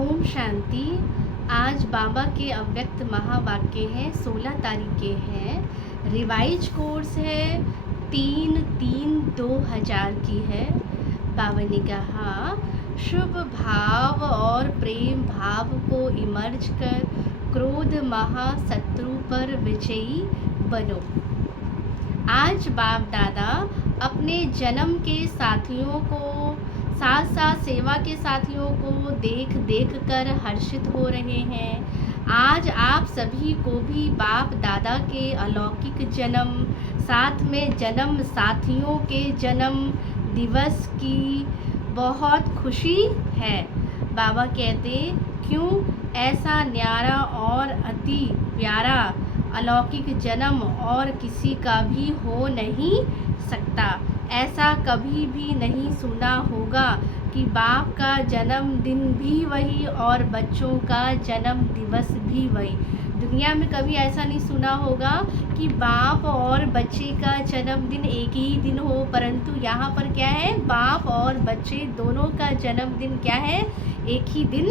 ओम शांति। आज बाबा के अव्यक्त महावाक्य हैं, 16 तारीख के हैं। रिवाइज कोर्स है 3/3/2000 की है। बाबा ने कहा शुभ भाव और प्रेम भाव को इमर्ज कर क्रोध महाशत्रु पर विजयी बनो। आज बाप दादा अपने जन्म के साथियों को साथ साथ सेवा के साथियों को देख देख कर हर्षित हो रहे हैं। आज आप सभी को भी बाप दादा के अलौकिक जन्म साथ में जन्म साथियों के जन्म दिवस की बहुत खुशी है। बाबा कहते क्यों ऐसा न्यारा और अति प्यारा अलौकिक जन्म और किसी का भी हो नहीं सकता। ऐसा कभी भी नहीं सुना होगा कि बाप का जन्मदिन भी वही और बच्चों का जन्म दिवस भी वही। दुनिया में कभी ऐसा नहीं सुना होगा कि बाप और बच्चे का जन्मदिन एक ही दिन हो, परंतु यहाँ पर क्या है, बाप और बच्चे दोनों का जन्मदिन क्या है, एक ही दिन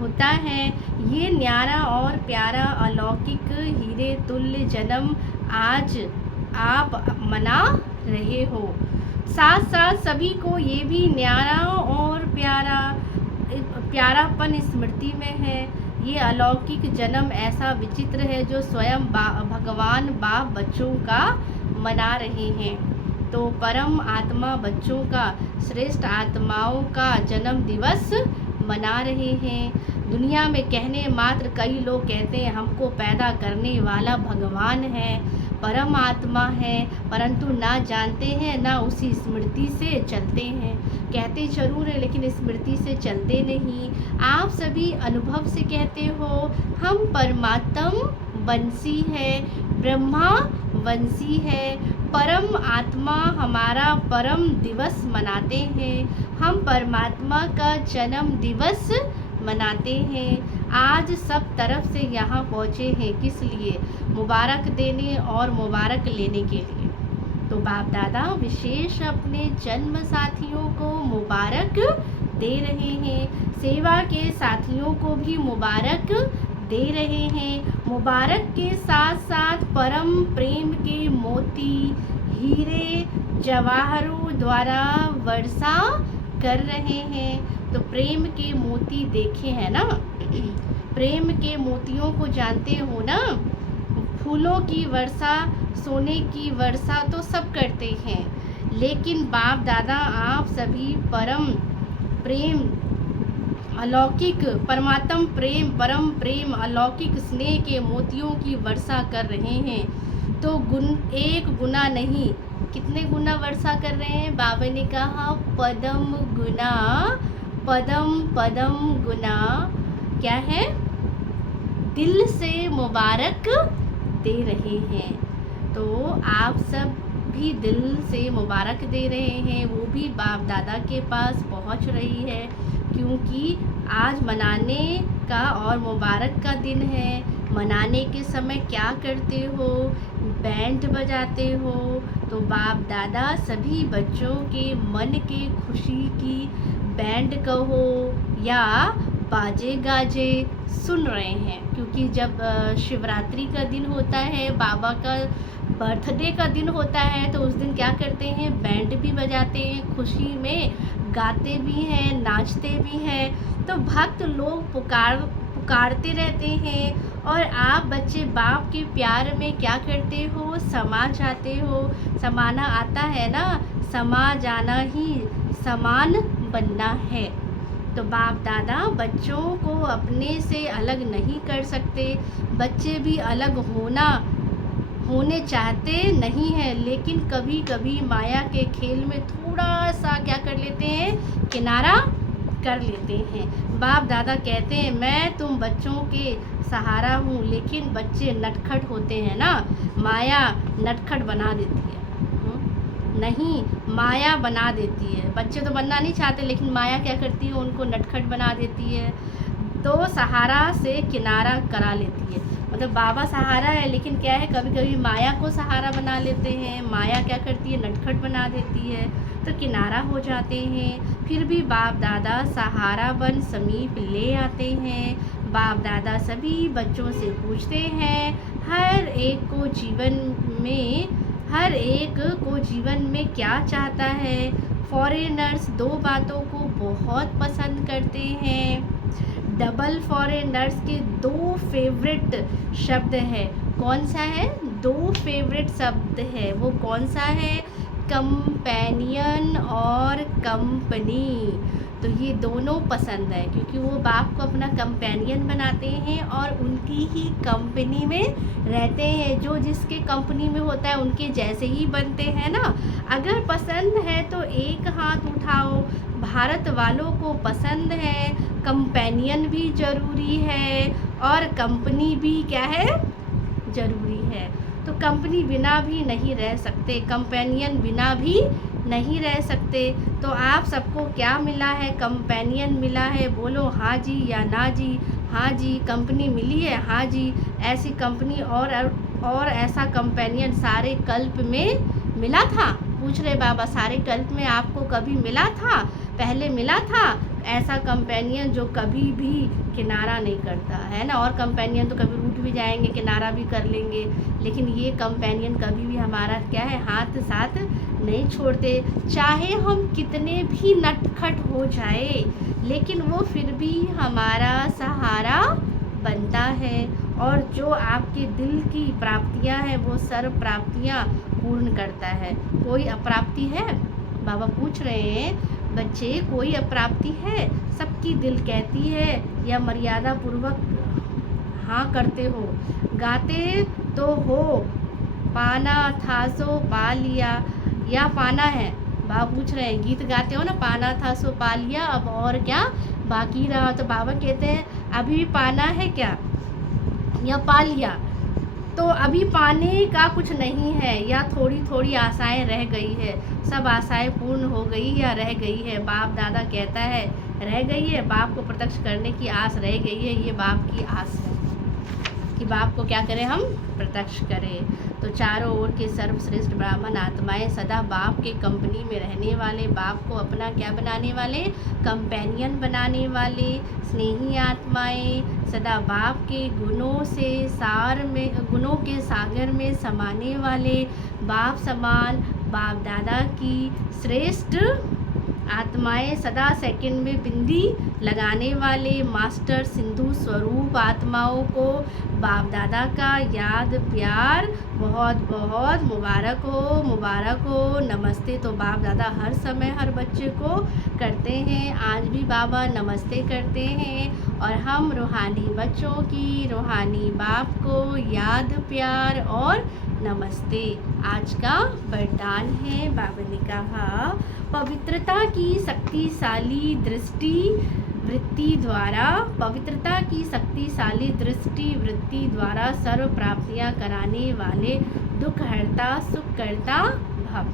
होता है। ये न्यारा और प्यारा अलौकिक हीरे तुल्य जन्म आज आप मना रहे हो। साथ साथ सभी को ये भी न्यारा और प्यारापन स्मृति में है। ये अलौकिक जन्म ऐसा विचित्र है जो स्वयं भगवान बाप बच्चों का मना रहे हैं। तो परम आत्मा बच्चों का श्रेष्ठ आत्माओं का जन्म दिवस मना रहे हैं। दुनिया में कहने मात्र कई लोग कहते हैं हमको पैदा करने वाला भगवान है, परम आत्मा है, परंतु ना जानते हैं ना उसी स्मृति से चलते हैं। कहते जरूर है लेकिन स्मृति से चलते नहीं। आप सभी अनुभव से कहते हो हम परमात्म वंशी है, ब्रह्मा वंशी है, परम आत्मा हमारा परम दिवस मनाते हैं। हम परमात्मा का जन्म दिवस मनाते हैं। आज सब तरफ से यहाँ पहुँचे हैं किस लिए, मुबारक देने और मुबारक लेने के लिए। तो बाप दादा विशेष अपने जन्म साथियों को मुबारक दे रहे हैं, सेवा के साथियों को भी मुबारक दे रहे हैं। मुबारक के साथ साथ परम प्रेम के मोती हीरे जवाहरों द्वारा वर्षा कर रहे हैं। तो प्रेम के मोती देखे हैं ना, प्रेम के मोतियों को जानते हो ना। फूलों की वर्षा, सोने की वर्षा तो सब करते हैं, लेकिन बाप दादा आप सभी परम प्रेम अलौकिक परमात्म प्रेम परम प्रेम अलौकिक स्नेह के मोतियों की वर्षा कर रहे हैं। तो एक गुना नहीं, कितने गुना वर्षा कर रहे हैं। बाबा ने कहा पदम गुना, पदम पदम गुना क्या है, दिल से मुबारक दे रहे हैं। तो आप सब भी दिल से मुबारक दे रहे हैं, वो भी बाप दादा के पास पहुंच रही है, क्योंकि आज मनाने का और मुबारक का दिन है। मनाने के समय क्या करते हो, बैंड बजाते हो। तो बाप दादा सभी बच्चों के मन के खुशी की बैंड कहो या बाजे गाजे सुन रहे हैं, क्योंकि जब शिवरात्रि का दिन होता है, बाबा का बर्थडे का दिन होता है, तो उस दिन क्या करते हैं, बैंड भी बजाते हैं, खुशी में गाते भी हैं, नाचते भी हैं। तो भक्त लोग पुकारते रहते हैं और आप बच्चे बाप के प्यार में क्या करते हो, समा जाते हो। समाना आता है ना, समा जाना ही समान बनना है। तो बाप दादा बच्चों को अपने से अलग नहीं कर सकते। बच्चे भी अलग होने चाहते नहीं हैं, लेकिन कभी कभी माया के खेल में थोड़ा सा क्या कर लेते हैं, किनारा कर लेते हैं। बाप दादा कहते हैं मैं तुम बच्चों के सहारा हूँ, लेकिन बच्चे नटखट होते हैं ना, माया नटखट बना देती है। नहीं, माया बना देती है। बच्चे तो बनना नहीं चाहते, लेकिन माया क्या करती है, उनको नटखट बना देती है। तो सहारा से किनारा करा लेती है। मतलब बाबा सहारा है, लेकिन क्या है, कभी कभी माया को सहारा बना लेते हैं। माया क्या करती है, नटखट बना देती है, तो किनारा हो जाते हैं। फिर भी बाप दादा सहारा बन समीप ले आते हैं। बाप दादा सभी बच्चों से पूछते हैं, हर एक को जीवन में क्या चाहता है। फॉरेनर्स दो बातों को बहुत पसंद करते हैं। डबल फॉरेनर्स के दो फेवरेट शब्द है। कौन सा है, दो फेवरेट शब्द है, वो कौन सा है, कंपेनियन और कंपनी। तो ये दोनों पसंद है, क्योंकि वो बाप को अपना कंपेनियन बनाते हैं और उनकी ही कंपनी में रहते हैं। जो जिसके कंपनी में होता है उनके जैसे ही बनते हैं ना। अगर पसंद है तो एक हाथ उठाओ। भारत वालों को पसंद है, कंपेनियन भी ज़रूरी है और कंपनी भी क्या है, ज़रूरी है। तो कंपनी बिना भी नहीं रह सकते, कंपेनियन बिना भी नहीं रह सकते। तो आप सबको क्या मिला है, कंपेनियन मिला है। बोलो हाँ जी या ना जी। हाँ जी, कंपनी मिली है, हाँ जी। ऐसी कंपनी और ऐसा कंपेनियन सारे कल्प में मिला था। पूछ रहे बाबा, सारे कल्प में आपको कभी मिला था, पहले मिला था ऐसा कंपेनियन जो कभी भी किनारा नहीं करता है ना। और कंपेनियन तो कभी रूठ भी जाएंगे, किनारा भी कर लेंगे, लेकिन ये कंपेनियन कभी भी हमारा क्या है, हाथ साथ नहीं छोड़ते। चाहे हम कितने भी नटखट हो जाए, लेकिन वो फिर भी हमारा सहारा बनता है। और जो आपके दिल की प्राप्तियां हैं वो सर्व प्राप्तियां पूर्ण करता है। कोई अप्राप्ति है, बाबा पूछ रहे हैं बच्चे, कोई अप्राप्ति है, सबकी दिल कहती है या मर्यादा पूर्वक हाँ करते हो, गाते तो हो, पाना था सो पा लिया, या पाना है। बाबा पूछ रहे हैं, गीत गाते हो ना, पाना था सो पा लिया, अब और क्या बाकी रहा। तो बाबा कहते हैं अभी भी पाना है क्या, या पा लिया। तो अभी पाने का कुछ नहीं है, या थोड़ी थोड़ी आशाएं रह गई है। सब आशाएं पूर्ण हो गई या रह गई है। बाप दादा कहता है रह गई है, बाप को प्रत्यक्ष करने की आस रह गई है। ये बाप की आस है कि बाप को क्या करें, हम प्रत्यक्ष करें। तो चारों ओर के सर्वश्रेष्ठ ब्राह्मण आत्माएं सदा बाप के कंपनी में रहने वाले, बाप को अपना क्या बनाने वाले, कंपेनियन बनाने वाले स्नेही आत्माएं, सदा बाप के गुणों के सागर में समाने वाले, बाप समान बाप दादा की श्रेष्ठ आत्माएं, सदा सेकंड में बिंदी लगाने वाले मास्टर सिंधु स्वरूप आत्माओं को बाप दादा का याद प्यार बहुत बहुत मुबारक हो, नमस्ते। तो बाप दादा हर समय हर बच्चे को करते हैं, आज भी बाबा नमस्ते करते हैं। और हम रूहानी बच्चों की रूहानी बाप को याद प्यार और नमस्ते। आज का वरदान है, बाबा ने कहा पवित्रता की शक्तिशाली वृत्ति द्वारा सर्व प्राप्तियां कराने वाले दुख हरता सुख करता भव।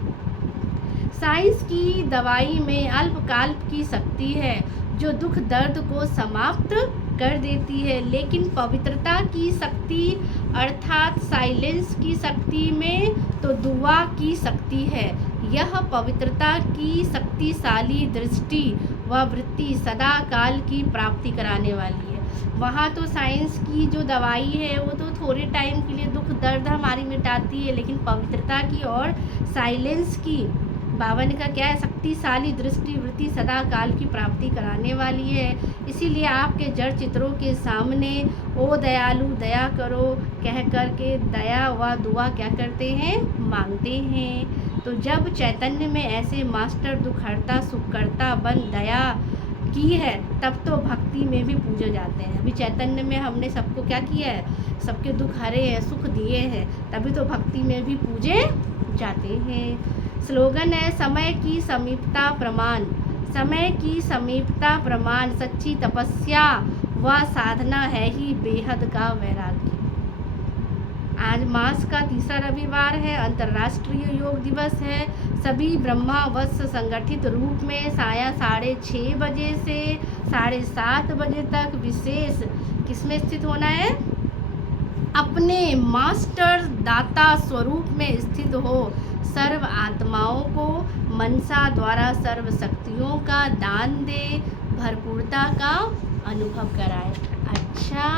साइंस की दवाई में अल्पकाल की शक्ति है जो दुख दर्द को समाप्त कर देती है, लेकिन पवित्रता की शक्ति अर्थात साइलेंस की शक्ति में तो दुआ की शक्ति है। यह पवित्रता की शक्तिशाली दृष्टि व वृत्ति सदा काल की प्राप्ति कराने वाली है। वहाँ तो साइंस की जो दवाई है वो तो थोड़े टाइम के लिए दुख दर्द हमारी मिटाती है, लेकिन पवित्रता की और साइलेंस की बाबा ने कहा क्या है, शक्तिशाली दृष्टि वृत्ति सदा काल की प्राप्ति कराने वाली है। इसीलिए आपके जड़ चित्रों के सामने ओ दयालु दया करो कह कर के दया व दुआ क्या करते हैं, मांगते हैं। तो जब चैतन्य में ऐसे मास्टर दुख हरता सुख करता बन दया की है, तब तो भक्ति में भी पूजे जाते हैं। अभी चैतन्य में हमने सबको क्या किया है, सबके दुख हरे हैं, सुख दिए हैं, तभी तो भक्ति में भी पूजे जाते हैं। स्लोगन है समय की समीपता प्रमाण, सच्ची तपस्या व साधना है ही बेहद का वैराग्य। आज मास का तीसरा रविवार है, अंतर्राष्ट्रीय योग दिवस है। सभी ब्रह्मावत्स संगठित रूप में साया 6:30 बजे से 7:30 बजे तक विशेष किसमें स्थित होना है? अपने मास्टर दाता स्वरूप में स्थित हो, सर्व आत्माओं को मनसा द्वारा सर्व शक्तियों का दान दे, भरपूरता का अनुभव कराए। अच्छा,